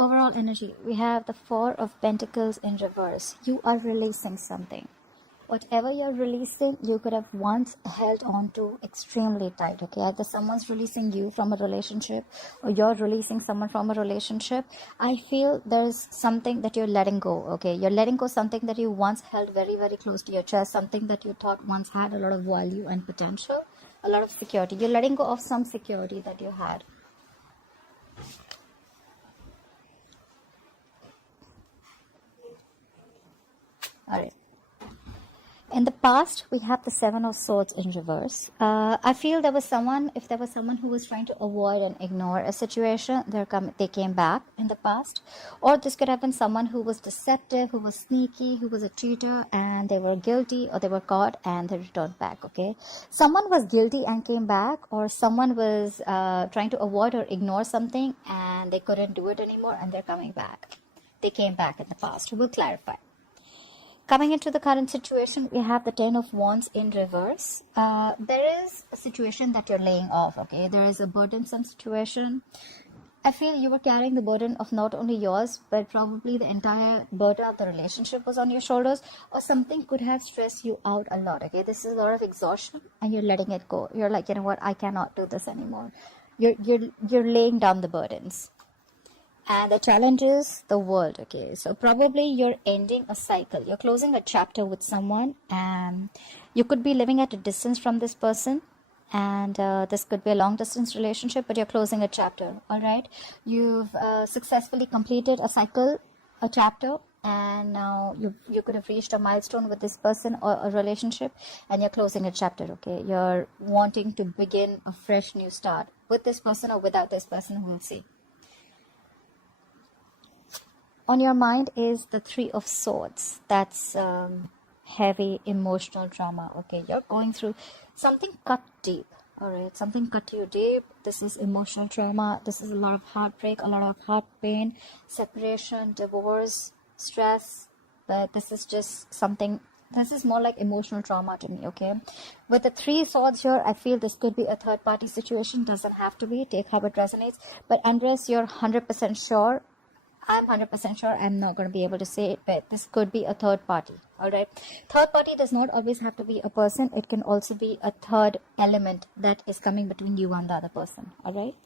Overall energy, we have the Four of Pentacles in reverse. You are releasing something. Whatever you're releasing, you could have once held on to extremely tight, okay? Either someone's releasing you from a relationship or you're releasing someone from a relationship. I feel there's something that you're letting go, okay? You're letting go something that you once held very, very close to your chest, something that you thought once had a lot of value and potential, a lot of security. You're letting go of some security that you had. All right. In the past, we have the Seven of Swords in reverse. I feel if there was someone who was trying to avoid and ignore a situation, they came back in the past. Or this could have been someone who was deceptive, who was sneaky, who was a cheater, and they were guilty or they were caught and they returned back, okay? Someone was guilty and came back, or someone was trying to avoid or ignore something and they couldn't do it anymore and they're coming back. They came back in the past. We'll clarify. Coming into the current situation, we have the Ten of Wands in reverse. There is a situation that you're laying off, okay? There is a burdensome situation. I feel you were carrying the burden of not only yours, but probably the entire burden of the relationship was on your shoulders, or something could have stressed you out a lot, okay? This is a lot of exhaustion and you're letting it go. You're like, you know what, I cannot do this anymore. You're laying down the burdens. And the challenge is the world, okay? So probably you're ending a cycle. You're closing a chapter with someone, and you could be living at a distance from this person. And this could be a long distance relationship, but you're closing a chapter, all right? You've successfully completed a cycle, a chapter, and now you could have reached a milestone with this person or a relationship, and you're closing a chapter, okay? You're wanting to begin a fresh new start with this person or without this person, we'll see. On your mind is the Three of Swords. That's heavy emotional trauma, okay? You're going through something cut deep, all right? Something cut you deep. This is emotional trauma. This is a lot of heartbreak, a lot of heart pain, separation, divorce, stress. But this is just something, this is more like emotional trauma to me, okay? With the Three Swords here, I feel this could be a third party situation. Doesn't have to be. Take how it resonates. But unless you're 100% sure, I'm 100% sure I'm not going to be able to say it, but this could be a third party, all right? Third party does not always have to be a person. It can also be a third element that is coming between you and the other person, all right?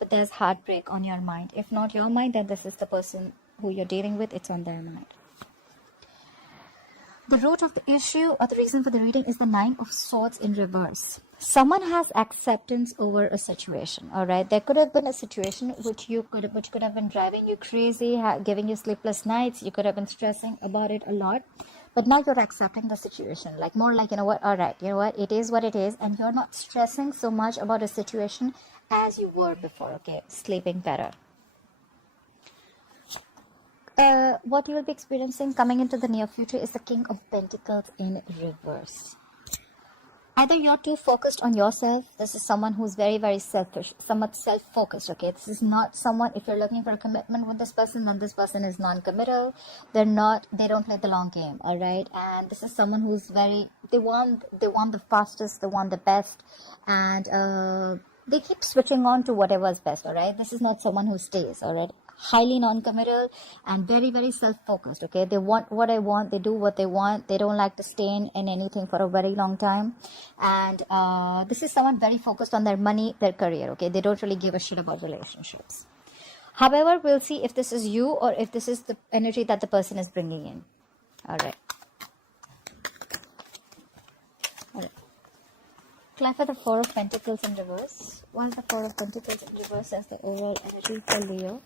But there's heartbreak on your mind. If not your mind, then this is the person who you're dealing with. It's on their mind. The root of the issue or the reason for the reading is the Nine of Swords in reverse. Someone has acceptance over a situation, all right? There could have been a situation which could have been driving you crazy, giving you sleepless nights. You could have been stressing about it a lot, but now you're accepting the situation, like more like, you know what, all right, you know what, it is what it is, and you're not stressing so much about a situation as you were before, okay? Sleeping better. What you will be experiencing coming into the near future is the King of Pentacles in reverse. Either you're too focused on yourself. This is someone who's very, very selfish, somewhat self-focused, okay? This is not someone, if you're looking for a commitment with this person, then this person is non-committal. They don't play the long game, all right? And this is someone who's they want the fastest, they want the best, and they keep switching on to whatever's best, all right? This is not someone who stays, all right? Highly non-committal and very, very self-focused, okay? They want what I want, they do what they want, they don't like to stay in anything for a very long time. And this is someone very focused on their money, their career, okay? They don't really give a shit about relationships. However, we'll see if this is you or if this is the energy that the person is bringing in. All right. Clarify the Four of Pentacles in reverse. What is the Four of Pentacles in reverse as the overall energy for Leo?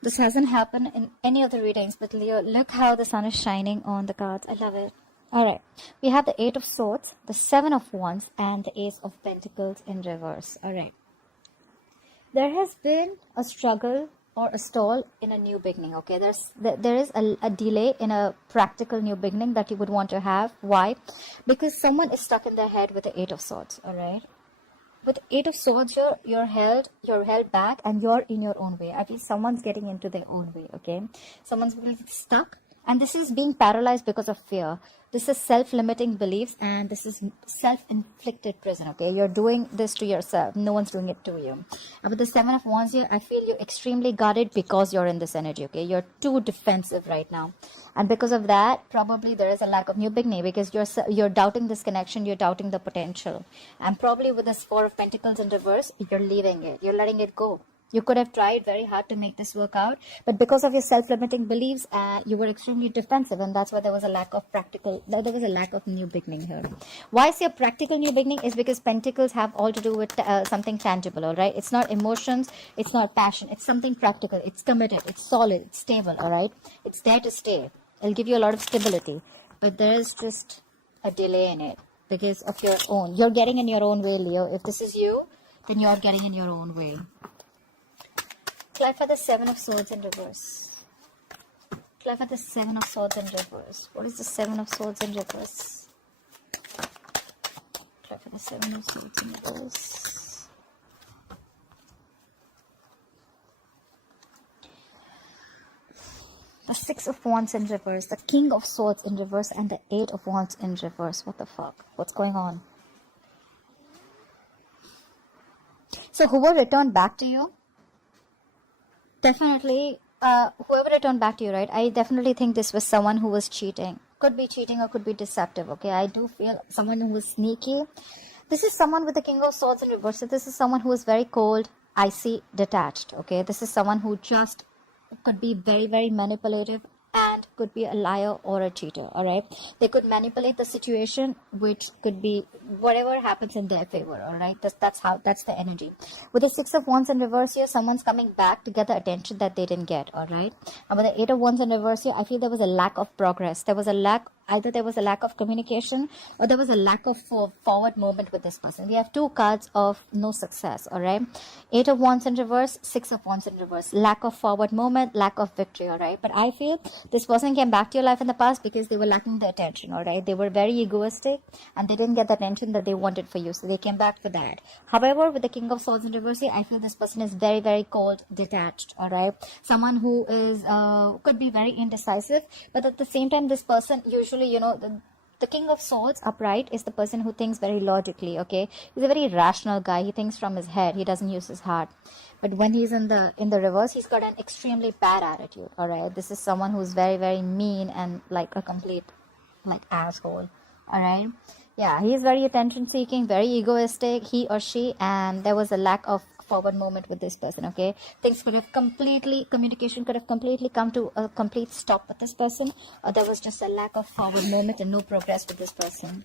This hasn't happened in any of the readings, but Leo, look how the sun is shining on the cards. I love it. Alright, we have the Eight of Swords, the Seven of Wands, and the Ace of Pentacles in reverse. Alright. There has been a struggle or a stall in a new beginning, okay? There is a delay in a practical new beginning that you would want to have. Why? Because someone is stuck in their head with the Eight of Swords, alright? With Eight of Swords, you're held back and you're in your own way. I feel someone's getting into their own way, okay? Someone's really stuck And this is being paralyzed because of fear. This is self-limiting beliefs, and this is self-inflicted prison, okay? You're doing this to yourself. No one's doing it to you. And with the Seven of Wands here, I feel you're extremely guarded because you're in this energy, okay? You're too defensive right now. And because of that, probably there is a lack of new beginning, because you're doubting this connection, you're doubting the potential. And probably with this Four of Pentacles in reverse, you're leaving it. You're letting it go. You could have tried very hard to make this work out, but because of your self-limiting beliefs, you were extremely defensive, and that's why there was a lack of new beginning here. Why I say a practical new beginning is because Pentacles have all to do with something tangible, all right? It's not emotions, it's not passion, it's something practical, it's committed, it's solid, it's stable, all right? It's there to stay. It'll give you a lot of stability, but there is just a delay in it because of your own. You're getting in your own way, Leo. If this is you, then you're getting in your own way. Clarify the Seven of Swords in reverse. Clarify the Seven of Swords in reverse. What is the Seven of Swords in reverse? Clarify the Seven of Swords in reverse. The Six of Wands in reverse. The King of Swords in reverse. And the Eight of Wands in reverse. What the fuck? What's going on? So who will return back to you? Definitely, whoever returned back to you, right? I definitely think this was someone who was cheating. Could be cheating or could be deceptive, okay? I do feel someone who was sneaky. This is someone with the King of Swords in reverse. So this is someone who is very cold, icy, detached, okay? This is someone who just could be very, very manipulative and could be a liar or a cheater, all right? They could manipulate the situation, which could be whatever happens in their favor, all right? That's the energy. With the Six of Wands in reverse here, someone's coming back to get the attention that they didn't get, all right? And with the Eight of Wands in reverse here, I feel there was a lack of progress. Either there was a lack of communication or there was a lack of forward movement with this person. We have two cards of no success, all right? Eight of Wands in reverse, Six of Wands in reverse. Lack of forward movement, lack of victory, all right? But I feel this person came back to your life in the past because they were lacking the attention, all right? They were very egoistic and they didn't get the attention that they wanted for you. So they came back for that. However, with the King of Swords in reverse, I feel this person is very, very cold, detached, all right? Someone who is could be very indecisive, but at the same time, this person usually, you know, the King of Swords upright is the person who thinks very logically, okay? He's a very rational guy. He thinks from his head. He doesn't use his heart. But when he's in the reverse, he's got an extremely bad attitude, all right? This is someone who's very, very mean and like a complete like asshole, all right? Yeah, he's very attention seeking, very egoistic, he or she, and there was a lack of forward movement with this person, okay? Communication could have completely come to a complete stop with this person, or there was just a lack of forward movement and no progress with this person.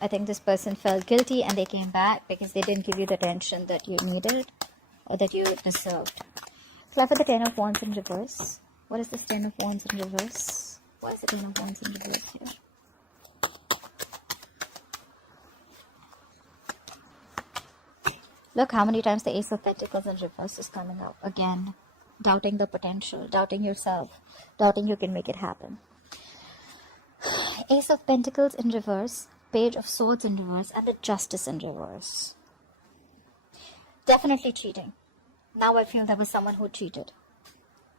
I think this person felt guilty and they came back because they didn't give you the attention that you needed or that you deserved. Clarify the Ten of Wands in reverse. What is this Ten of Wands in reverse? Why is the Ten of Wands in reverse here? Look how many times the Ace of Pentacles in reverse is coming out. Again, doubting the potential, doubting yourself, doubting you can make it happen. Ace of Pentacles in reverse, Page of Swords in reverse, and the Justice in reverse. Definitely cheating. Now I feel there was someone who cheated.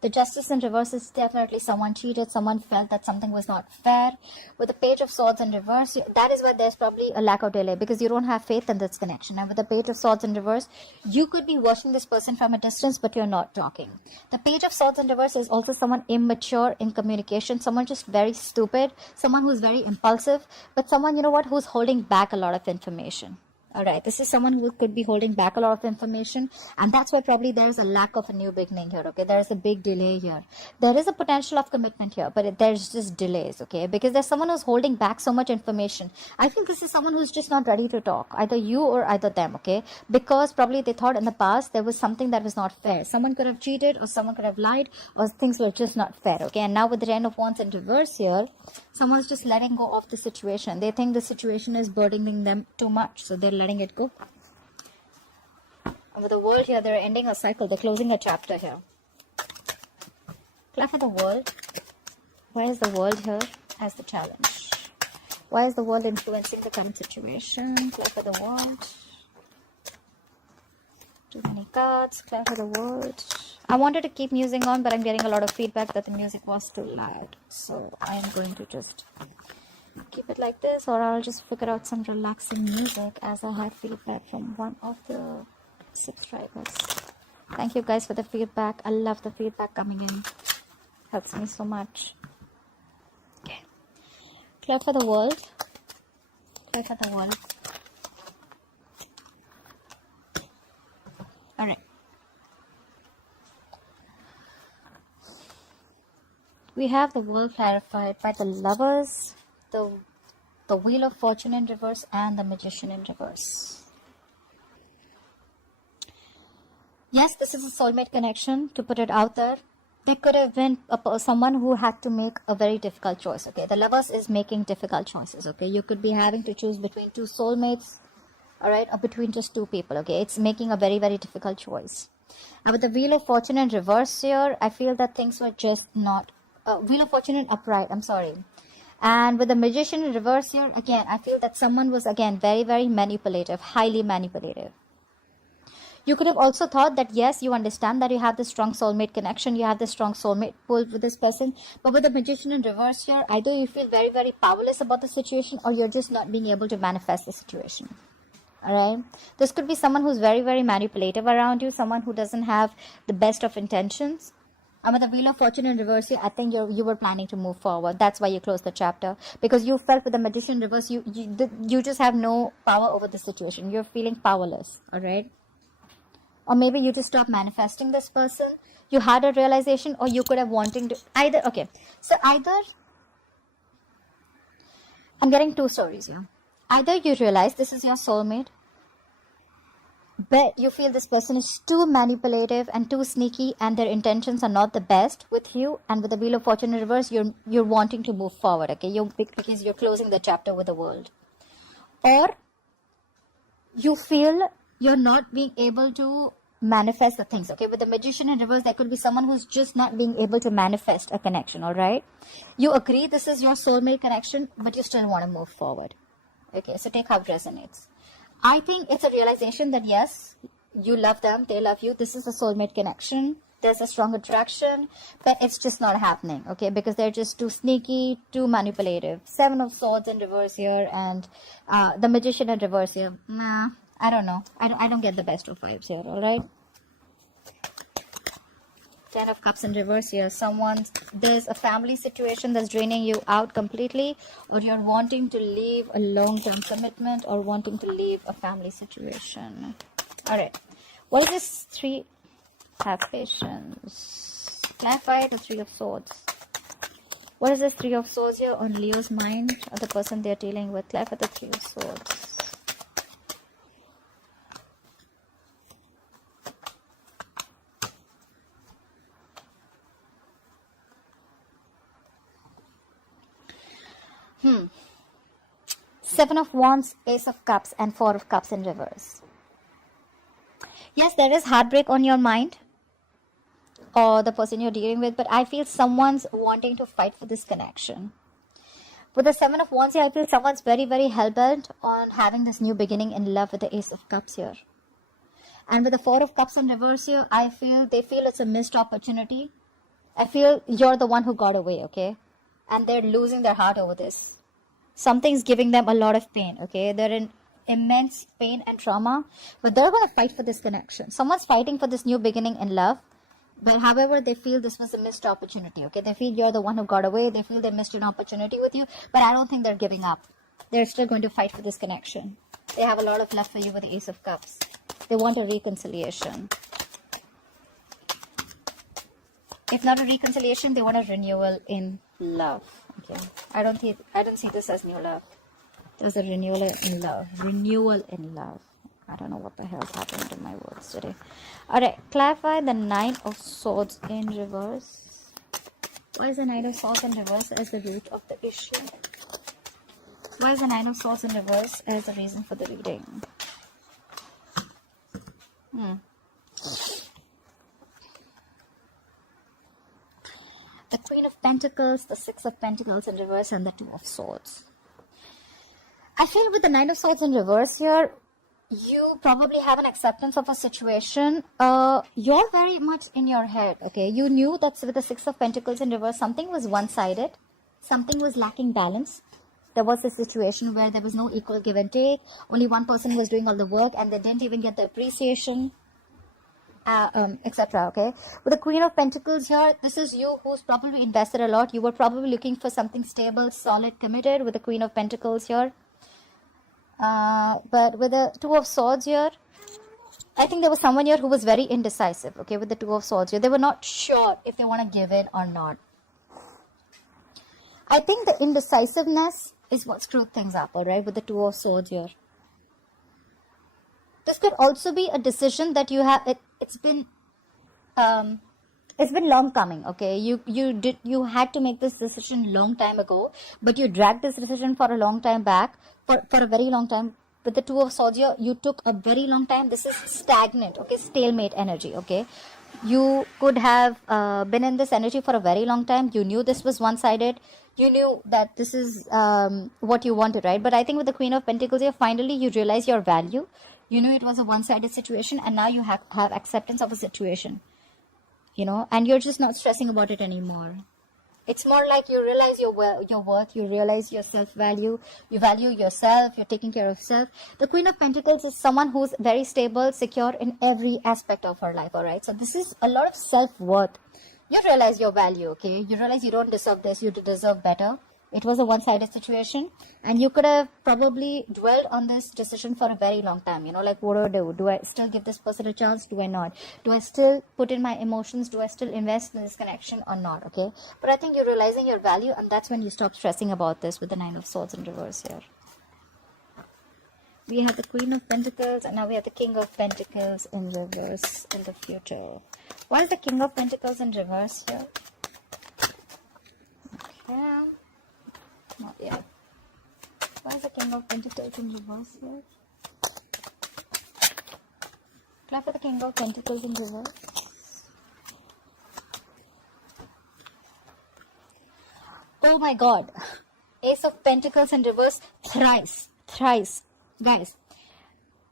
The Justice in reverse is definitely someone cheated. Someone felt that something was not fair. With the Page of Swords in reverse, that is why there's probably a lack of delay, because you don't have faith in this connection. And with the Page of Swords in reverse, you could be watching this person from a distance, but you're not talking. The Page of Swords in reverse is also someone immature in communication, someone just very stupid, someone who's very impulsive, but someone, you know what, who's holding back a lot of information. All right, this is someone who could be holding back a lot of information, and that's why probably there's a lack of a new beginning here, okay? There is a big delay here. There is a potential of commitment here, but there's just delays, okay? Because there's someone who's holding back so much information. I think this is someone who's just not ready to talk, either you or either them, okay? Because probably they thought in the past there was something that was not fair. Someone could have cheated, or someone could have lied, or things were just not fair, okay? And now with the Ten of Wands in reverse here, someone's just letting go of the situation. They think the situation is burdening them too much, so they're letting it go. And with the World here, they're ending a cycle. They're closing a chapter here. Clarify the World. Why is the World here as the challenge? Why is the World influencing the current situation? Clarify the World. Too many cards, clarify the world. I wanted to keep music on, but I'm getting a lot of feedback that the music was too loud. So I am going to just keep it like this, or I'll just figure out some relaxing music as I had feedback from one of the subscribers. Thank you guys for the feedback. I love the feedback coming in. Helps me so much. Okay. Clarify the world. Clarify the world. Alright. We have the world clarified by the Lovers, the Wheel of Fortune in reverse, and the Magician in reverse. Yes, this is a soulmate connection, to put it out there. There could have been someone who had to make a very difficult choice, okay? The Lovers is making difficult choices, okay? You could be having to choose between two soulmates, alright, or between just two people, okay? It's making a very, very difficult choice. And with the Wheel of Fortune in reverse here, I feel that things were just not... Wheel of Fortune in upright, I'm sorry. And with the Magician in reverse here, again, I feel that someone was, again, very, very manipulative, highly manipulative. You could have also thought that, yes, you understand that you have this strong soulmate connection, you have this strong soulmate pull with this person. But with the Magician in reverse here, either you feel very, very powerless about the situation, or you're just not being able to manifest the situation. Alright? This could be someone who's very, very manipulative around you, someone who doesn't have the best of intentions. And with the Wheel of Fortune in reverse here, I think you were planning to move forward. That's why you closed the chapter. Because you felt with the Magician in reverse, you just have no power over the situation. You're feeling powerless. Alright? Or maybe you just stopped manifesting this person. You had a realization, or you could have wanting to... Either... Okay. So either... I'm getting two stories here. Either you realize this is your soulmate, but you feel this person is too manipulative and too sneaky, and their intentions are not the best with you, and with the Wheel of Fortune in reverse, you're wanting to move forward, okay? Because you're closing the chapter with the world. Or you feel you're not being able to manifest the things, okay? With the Magician in reverse, there could be someone who's just not being able to manifest a connection, all right? You agree this is your soulmate connection, but you still want to move forward. Okay, so take how it resonates. I think it's a realization that yes, you love them, they love you. This is a soulmate connection. There's a strong attraction, but it's just not happening, okay? Because they're just too sneaky, too manipulative. 7 of Swords in reverse here, and the Magician in reverse here. Nah, I don't know. I don't get the best of vibes here, all right? 10 of Cups in reverse here. There's a family situation that's draining you out completely, or you're wanting to leave a long-term commitment, or wanting to leave a family situation. All right. What is this 3? Have patience. Clarify the 3 of Swords. What is this 3 of Swords here on Leo's mind, or the person they're dealing with? Clarify the 3 of Swords. Seven of Wands, Ace of Cups, and 4 of Cups in reverse. Yes, there is heartbreak on your mind, or the person you're dealing with, but I feel someone's wanting to fight for this connection. With the 7 of Wands here, I feel someone's very, very hell-bent on having this new beginning in love with the Ace of Cups here. And with the 4 of Cups in reverse here, they feel it's a missed opportunity. I feel you're the one who got away, okay? And they're losing their heart over this. Something's giving them a lot of pain, okay? They're in immense pain and trauma, but they're going to fight for this connection. Someone's fighting for this new beginning in love, but however, they feel this was a missed opportunity, okay? They feel you're the one who got away. They feel they missed an opportunity with you, but I don't think they're giving up. They're still going to fight for this connection. They have a lot of love for you with the Ace of Cups. They want a reconciliation. If not a reconciliation, they want a renewal in love. Okay, I don't see this as new love. There's a renewal in love. Renewal in love. I don't know what the hell's happening to my words today. Alright, clarify the 9 of Swords in reverse. Why is the 9 of Swords in reverse as the root of the issue? Why is the 9 of Swords in reverse as the reason for the reading? The Queen of Pentacles, the 6 of Pentacles in reverse, and the 2 of Swords. I feel with the 9 of Swords in reverse here, you probably have an acceptance of a situation. You're very much in your head, okay? You knew that with the Six of Pentacles in reverse, something was one-sided, something was lacking balance. There was a situation where there was no equal give and take. Only one person was doing all the work and they didn't even get the appreciation, etc. Okay, with the Queen of Pentacles here, this is you who's probably invested a lot. You were probably looking for something stable, solid, committed with the Queen of Pentacles here. But with the Two of Swords here, I think there was someone here who was very indecisive. Okay, with the Two of Swords here, they were not sure if they want to give in or not. I think the indecisiveness is what screwed things up, all right, with the Two of Swords here. This could also be a decision that you have. It's been long coming. Okay, you had to make this decision long time ago, but you dragged this decision for a long time back, for a very long time. With the Two of Swords here, you took a very long time. This is stagnant. Okay, stalemate energy. Okay, you could have been in this energy for a very long time. You knew this was one-sided. You knew that this is what you wanted, right? But I think with the Queen of Pentacles here, finally you realize your value. You knew it was a one-sided situation, and now you have acceptance of a situation, you know, and you're just not stressing about it anymore. It's more like you realize your worth, you realize your self-value, you value yourself, you're taking care of self. The Queen of Pentacles is someone who's very stable, secure in every aspect of her life, all right? So this is a lot of self-worth. You realize your value, okay? You realize you don't deserve this, you deserve better. It was a one-sided situation, and you could have probably dwelled on this decision for a very long time. You know, like, what do I do? Do I still give this person a chance? Do I not? Do I still put in my emotions? Do I still invest in this connection or not? Okay, but I think you're realizing your value, and that's when you stop stressing about this with the Nine of Swords in reverse here. We have the Queen of Pentacles, and now we have the King of Pentacles in reverse in the future. Why is the King of Pentacles in reverse here? Okay. Not yet. Why is the King of Pentacles in reverse here? Clap for the King of Pentacles in reverse. Oh my God. Ace of Pentacles in reverse thrice. Guys,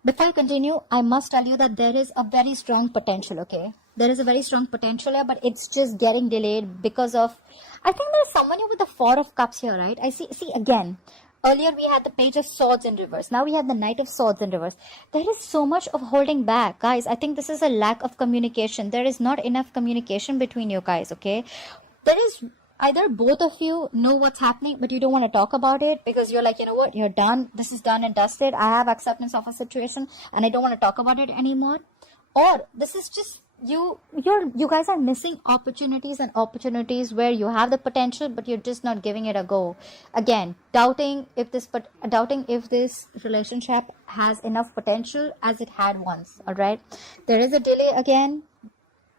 before I continue, I must tell you that there is a very strong potential, okay? There is a very strong potential here, but it's just getting delayed because of... I think there's someone here with the Four of Cups here, right? I see again. Earlier we had the Page of Swords in reverse. Now we have the Knight of Swords in reverse. There is so much of holding back, guys. I think this is a lack of communication. There is not enough communication between you guys, okay? There is... Either both of you know what's happening, but you don't want to talk about it because you're like, you know what, you're done. This is done and dusted. I have acceptance of a situation and I don't want to talk about it anymore. Or this is just you guys are missing opportunities where you have the potential, but you're just not giving it a go. Again, doubting if this relationship has enough potential as it had once. All right. There is a delay again,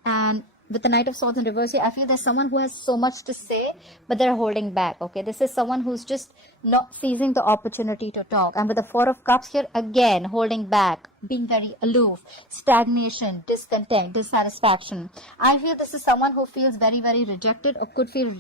and with the Knight of Swords in reverse here, I feel there's someone who has so much to say, but they're holding back, okay? This is someone who's just not seizing the opportunity to talk. And with the Four of Cups here, again, holding back, being very aloof, stagnation, discontent, dissatisfaction. I feel this is someone who feels very, very rejected, or could feel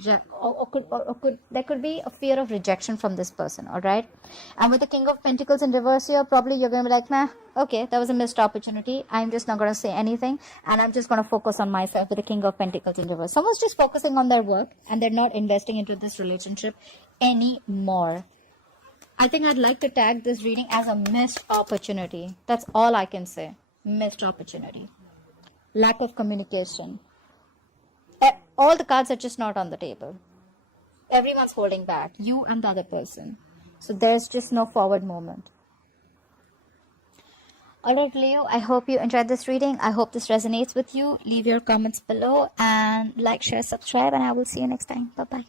there could be a fear of rejection from this person, all right? And with the King of Pentacles in reverse here, probably you're going to be like, nah, okay, that was a missed opportunity. I'm just not going to say anything, and I'm just going to focus on myself with the King of Pentacles in reverse. Someone's just focusing on their work, and they're not investing into this relationship anymore. I think I'd like to tag this reading as a missed opportunity. That's all I can say. Missed opportunity. Lack of communication. All the cards are just not on the table. Everyone's holding back. You and the other person. So there's just no forward movement. Alright, Leo, I hope you enjoyed this reading. I hope this resonates with you. Leave your comments below and like, share, subscribe, and I will see you next time. Bye-bye.